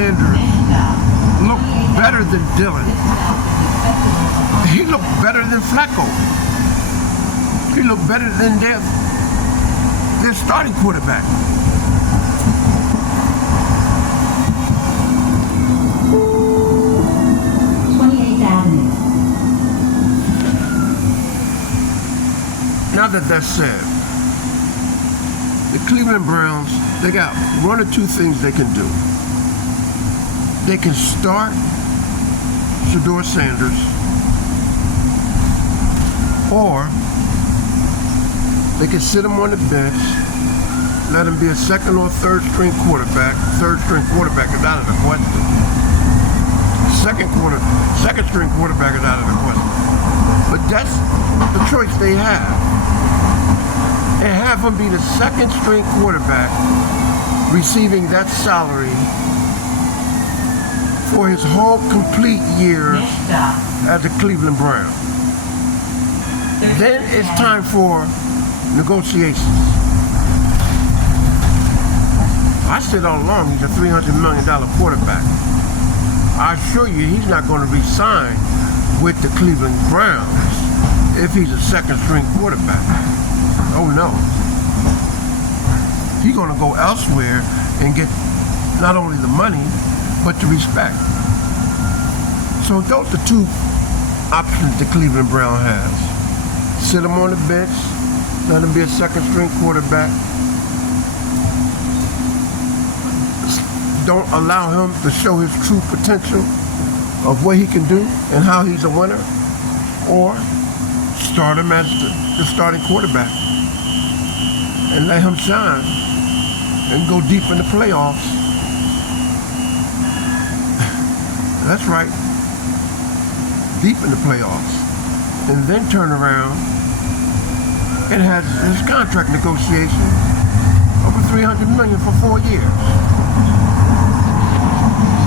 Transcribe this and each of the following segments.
Sanders looked better than Dillon. He looked better than Flacco. He looked better than their starting quarterback. Now that that's said, the Cleveland Browns, they got one or two things they can do. They can start Shedeur Sanders, or they can sit him on the bench, let him be a second or third string quarterback. Third string quarterback is out of the question. Second string quarterback is out of the question. But that's the choice they have. And have him be the second string quarterback receiving that salary for his whole complete years as a Cleveland Brown. Then it's time for negotiations. I said all along he's a $300 million quarterback. I assure you he's not going to re-sign with the Cleveland Browns if he's a second string quarterback. Oh no. He's going to go elsewhere and get not only the money, but the respect. So those are two options the Cleveland Brown has. Sit him on the bench, let him be a second string quarterback. Don't allow him to show his true potential of what he can do and how he's a winner. Or start him as the starting quarterback and let him shine and go deep in the playoffs. That's right, deep in the playoffs. And then turn around and has his contract negotiation over $300 million for 4 years.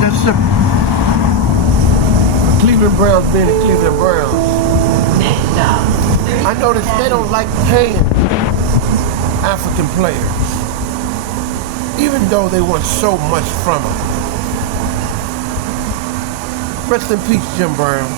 That's simple. Cleveland Browns being the Cleveland Browns, I noticed they don't like paying African players, even though they want so much from them. Rest in peace, Jim Brown.